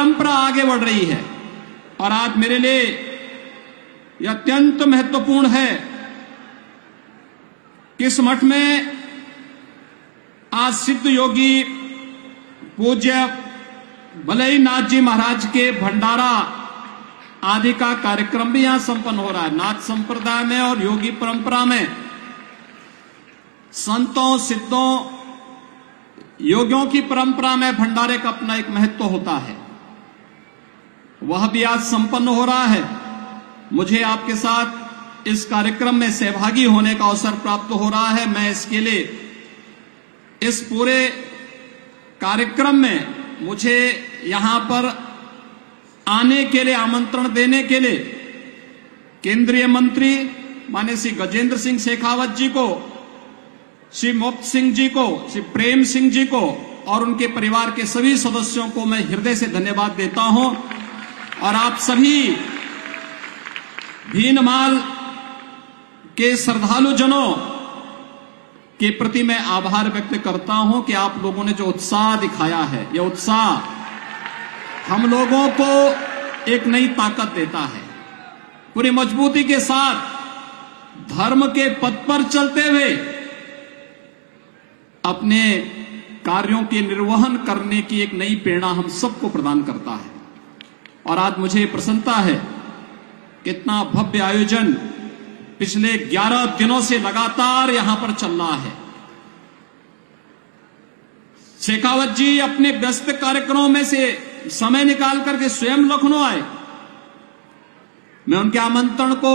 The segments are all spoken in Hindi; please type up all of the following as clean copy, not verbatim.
परंपरा आगे बढ़ रही है। और आज मेरे लिए यह अत्यंत महत्वपूर्ण है कि इस मठ में आज सिद्ध योगी पूज्य भलई नाथ जी महाराज के भंडारा आदि का कार्यक्रम भी यहां संपन्न हो रहा है। नाथ संप्रदाय में और योगी परंपरा में संतों सिद्धों योगियों की परंपरा में भंडारे का अपना एक महत्व होता है, वह भी आज संपन्न हो रहा है। मुझे आपके साथ इस कार्यक्रम में सहभागी होने का अवसर प्राप्त हो रहा है। मैं इसके लिए इस पूरे कार्यक्रम में मुझे यहां पर आने के लिए आमंत्रण देने के लिए केंद्रीय मंत्री माननीय श्री गजेंद्र सिंह शेखावत जी को, श्री मुक्त सिंह जी को, श्री प्रेम सिंह जी को और उनके परिवार के सभी सदस्यों को मैं हृदय से धन्यवाद देता हूं। और आप सभी भीनमाल के श्रद्धालु जनों के प्रति मैं आभार व्यक्त करता हूं कि आप लोगों ने जो उत्साह दिखाया है, यह उत्साह हम लोगों को एक नई ताकत देता है। पूरी मजबूती के साथ धर्म के पथ पर चलते हुए अपने कार्यों के निर्वहन करने की एक नई प्रेरणा हम सबको प्रदान करता है। और आज मुझे प्रसन्नता है कि इतना भव्य आयोजन पिछले 11 दिनों से लगातार यहां पर चल रहा है। शेखावत जी अपने व्यस्त कार्यक्रमों में से समय निकाल करके स्वयं लखनऊ आए। मैं उनके आमंत्रण को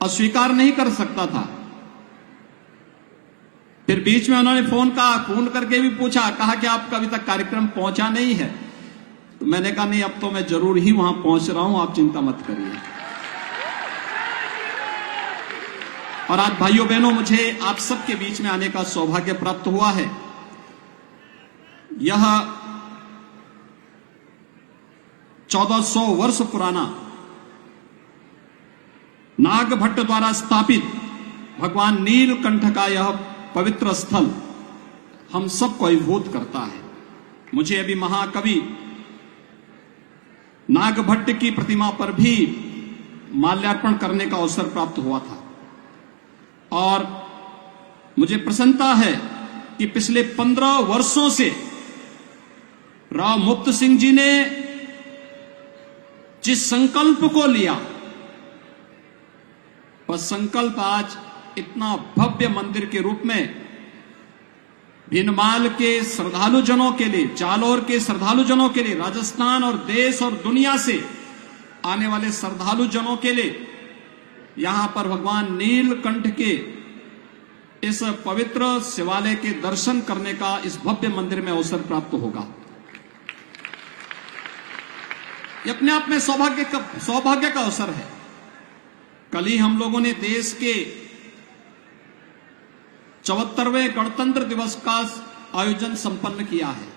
अस्वीकार नहीं कर सकता था। फिर बीच में उन्होंने फोन करके भी पूछा, कहा कि आपका अभी तक कार्यक्रम पहुंचा नहीं है। तो मैंने कहा नहीं, अब तो मैं जरूर ही वहां पहुंच रहा हूं, आप चिंता मत करिए। और आज भाइयों बहनों, मुझे आप सबके बीच में आने का सौभाग्य प्राप्त हुआ है। यह 1400 वर्ष पुराना नागभट्ट द्वारा स्थापित भगवान नीलकंठ का यह पवित्र स्थल हम सबको अभिभूत करता है। मुझे अभी महाकवि नागभट्ट की प्रतिमा पर भी माल्यार्पण करने का अवसर प्राप्त हुआ था। और मुझे प्रसन्नता है कि पिछले 15 वर्षों से राव मुक्त सिंह जी ने जिस संकल्प को लिया, वह संकल्प आज इतना भव्य मंदिर के रूप में भीनमाल के श्रद्धालु जनों के लिए, जालौर के श्रद्धालु जनों के लिए, राजस्थान और देश और दुनिया से आने वाले श्रद्धालु जनों के लिए यहां पर भगवान नीलकंठ के इस पवित्र शिवालय के दर्शन करने का इस भव्य मंदिर में अवसर प्राप्त होगा। यह अपने आप में सौभाग्य का अवसर है। कल ही हम लोगों ने देश के 74वें गणतंत्र दिवस का आयोजन संपन्न किया है।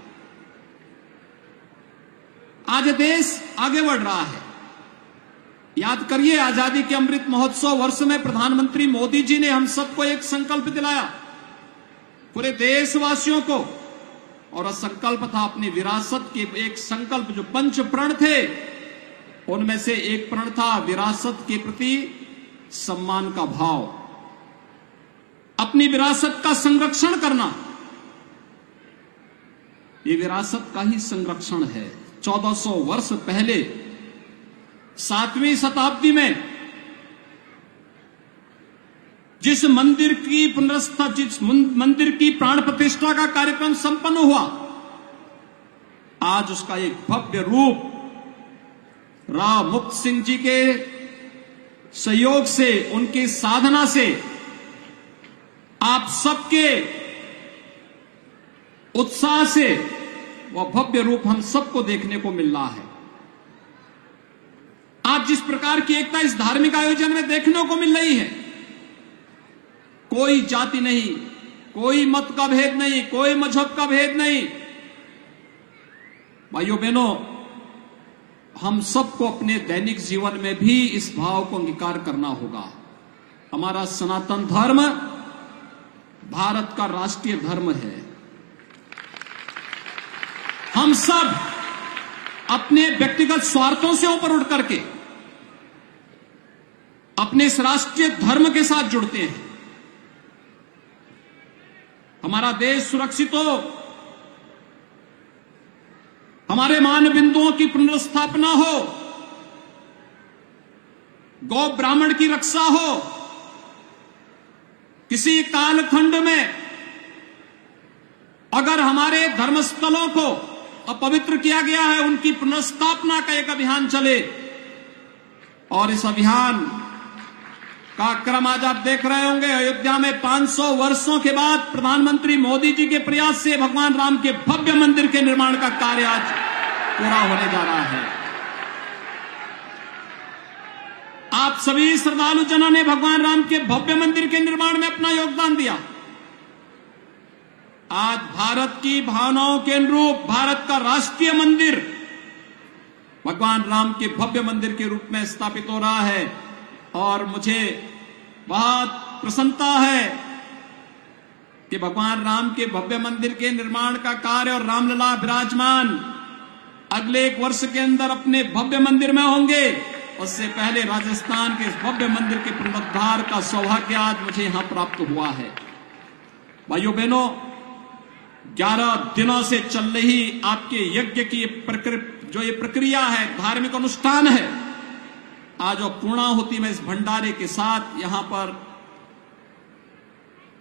आज देश आगे बढ़ रहा है। याद करिए, आजादी के अमृत महोत्सव वर्ष में प्रधानमंत्री मोदी जी ने हम सबको एक संकल्प दिलाया, पूरे देशवासियों को। और वह संकल्प था अपनी विरासत के एक संकल्प, जो 5 प्रण थे उनमें से एक प्रण था विरासत के प्रति सम्मान का भाव, अपनी विरासत का संरक्षण करना। ये विरासत का ही संरक्षण है। 1400 वर्ष पहले 7वीं शताब्दी में जिस मंदिर की पुनर्स्था, जिस मंदिर की प्राण प्रतिष्ठा का कार्यक्रम संपन्न हुआ, आज उसका एक भव्य रूप राव मुक्त सिंह जी के सहयोग से, उनकी साधना से, आप सबके उत्साह से वह भव्य रूप हम सबको देखने को मिल रहा है। आज जिस प्रकार की एकता इस धार्मिक आयोजन में देखने को मिल रही है, कोई जाति नहीं, कोई मत का भेद नहीं, कोई मजहब का भेद नहीं। भाइयों बहनों, हम सबको अपने दैनिक जीवन में भी इस भाव को अंगीकार करना होगा। हमारा सनातन धर्म भारत का राष्ट्रीय धर्म है। हम सब अपने व्यक्तिगत स्वार्थों से ऊपर उठ करके अपने इस राष्ट्रीय धर्म के साथ जुड़ते हैं। हमारा देश सुरक्षित हो, हमारे मान बिंदुओं की पुनर्स्थापना हो, गौ ब्राह्मण की रक्षा हो, किसी कालखंड में अगर हमारे धर्मस्थलों को अपवित्र किया गया है, उनकी पुनर्स्थापना का एक अभियान चले। और इस अभियान का क्रम आज आप देख रहे होंगे। अयोध्या में 500 वर्षों के बाद प्रधानमंत्री मोदी जी के प्रयास से भगवान राम के भव्य मंदिर के निर्माण का कार्य आज पूरा होने जा रहा है। आप सभी श्रद्धालु जनों ने भगवान राम के भव्य मंदिर के निर्माण में अपना योगदान दिया। आज भारत की भावनाओं के अनुरूप भारत का राष्ट्रीय मंदिर भगवान राम के भव्य मंदिर के रूप में स्थापित हो रहा है। और मुझे बहुत प्रसन्नता है कि भगवान राम के भव्य मंदिर के निर्माण का कार्य और रामलला विराजमान अगले 1 वर्ष के अंदर अपने भव्य मंदिर में होंगे। उससे पहले राजस्थान के इस भव्य मंदिर के पुनरुद्धार का सौभाग्य आज मुझे यहां प्राप्त हुआ है। भाइयों बहनों, 11 दिनों से चल रही आपके यज्ञ की जो ये प्रक्रिया है, धार्मिक अनुष्ठान है, आज वो पूर्णाहुति में इस भंडारे के साथ यहां पर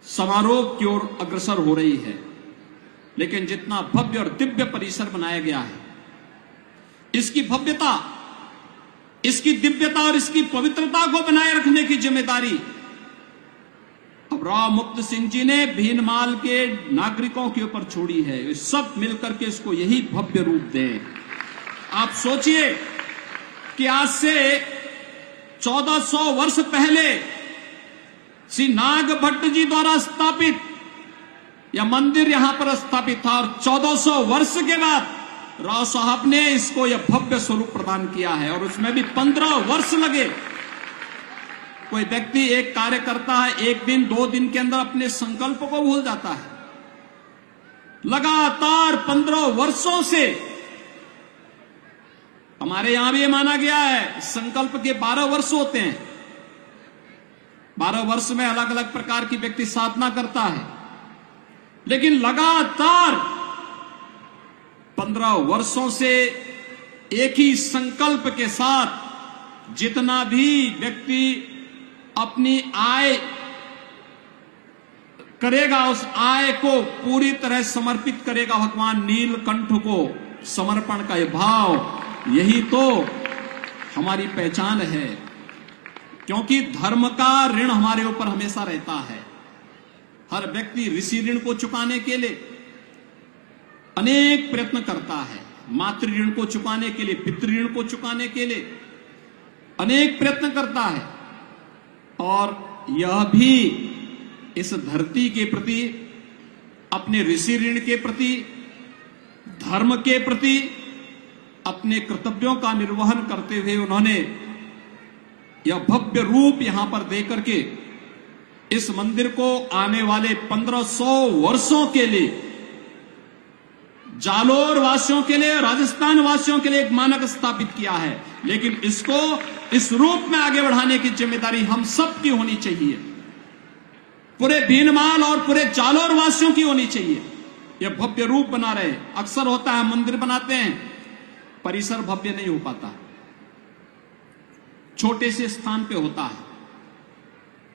समारोह की ओर अग्रसर हो रही है। लेकिन जितना भव्य और दिव्य परिसर बनाया गया है, इसकी भव्यता, इसकी दिव्यता और इसकी पवित्रता को बनाए रखने की जिम्मेदारी अब राव मुक्त सिंह जी ने भीनमाल के नागरिकों के ऊपर छोड़ी है। वे सब मिलकर के इसको यही भव्य रूप दें। आप सोचिए कि आज से 1400 वर्ष पहले श्री नाग भट्ट जी द्वारा स्थापित यह मंदिर यहां पर स्थापित था और 1400 वर्ष के बाद राव साहब ने इसको यह भव्य स्वरूप प्रदान किया है। और उसमें भी 15 वर्ष लगे। कोई व्यक्ति एक कार्य करता है, 1 दिन 2 दिन के अंदर अपने संकल्प को भूल जाता है। लगातार 15 वर्षों से हमारे यहां भी ये माना गया है, संकल्प के 12 वर्ष होते हैं। 12 वर्ष में अलग अलग प्रकार की व्यक्ति साधना करता है, लेकिन लगातार 15 वर्षों से एक ही संकल्प के साथ जितना भी व्यक्ति अपनी आय करेगा, उस आय को पूरी तरह समर्पित करेगा भगवान नीलकंठ को। समर्पण का यह भाव, यही तो हमारी पहचान है। क्योंकि धर्म का ऋण हमारे ऊपर हमेशा रहता है। हर व्यक्ति ऋषि ऋण को चुकाने के लिए अनेक प्रयत्न करता है। मातृ ऋण को चुकाने के लिए, पितृ ऋण को चुकाने के लिए अनेक प्रयत्न करता है। और यह भी इस धरती के प्रति, अपने ऋषि ऋण के प्रति, धर्म के प्रति अपने कर्तव्यों का निर्वहन करते हुए उन्होंने यह भव्य रूप यहां पर देकर के इस मंदिर को आने वाले 1500 वर्षों के लिए जालोर वासियों के लिए, राजस्थान वासियों के लिए एक मानक स्थापित किया है। लेकिन इसको इस रूप में आगे बढ़ाने की जिम्मेदारी हम सब की होनी चाहिए, पूरे भीनमाल और पूरे जालोर वासियों की होनी चाहिए। यह भव्य रूप बना रहे। अक्सर होता है, मंदिर बनाते हैं, परिसर भव्य नहीं हो पाता, छोटे से स्थान पे होता है।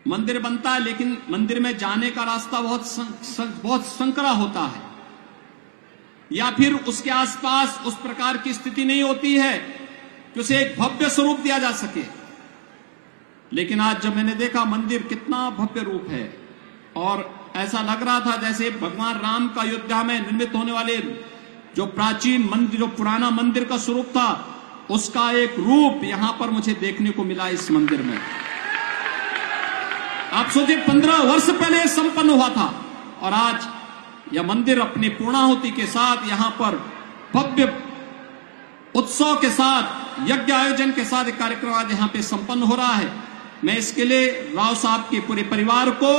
मंदिर बनता है, लेकिन मंदिर में जाने का रास्ता बहुत संकरा होता है, या फिर उसके आसपास उस प्रकार की स्थिति नहीं होती है कि उसे एक भव्य स्वरूप दिया जा सके। लेकिन आज जब मैंने देखा मंदिर कितना भव्य रूप है, और ऐसा लग रहा था जैसे भगवान राम का अयोध्या में निर्मित होने वाले जो प्राचीन मंदिर, जो पुराना मंदिर का स्वरूप था, उसका एक रूप यहां पर मुझे देखने को मिला इस मंदिर में। आप सोचिए, 15 वर्ष पहले संपन्न हुआ था और आज यह मंदिर अपनी पूर्णाहुति के साथ यहां पर भव्य उत्सव के साथ, यज्ञ आयोजन के साथ एक कार्यक्रम आज यहां पे संपन्न हो रहा है। मैं इसके लिए राव साहब के पूरे परिवार को,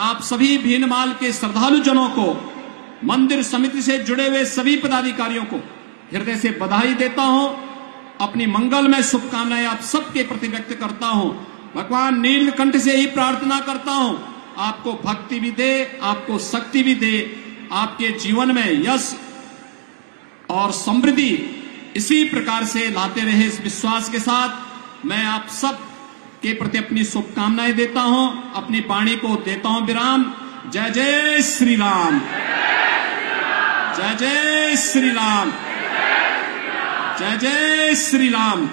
आप सभी भीनमाल के श्रद्धालु जनों को, मंदिर समिति से जुड़े हुए सभी पदाधिकारियों को हृदय से बधाई देता हूं, अपनी मंगलमय शुभकामनाएं आप सबके प्रति व्यक्त करता हूं। भगवान नीलकंठ से ही प्रार्थना करता हूं, आपको भक्ति भी दे, आपको शक्ति भी दे, आपके जीवन में यश और समृद्धि इसी प्रकार से लाते रहे। इस विश्वास के साथ मैं आप सब के प्रति अपनी शुभकामनाएं देता हूं, अपनी वाणी को देता हूं विराम। जय जय श्री राम, जय जय श्री राम, जय जय श्री राम।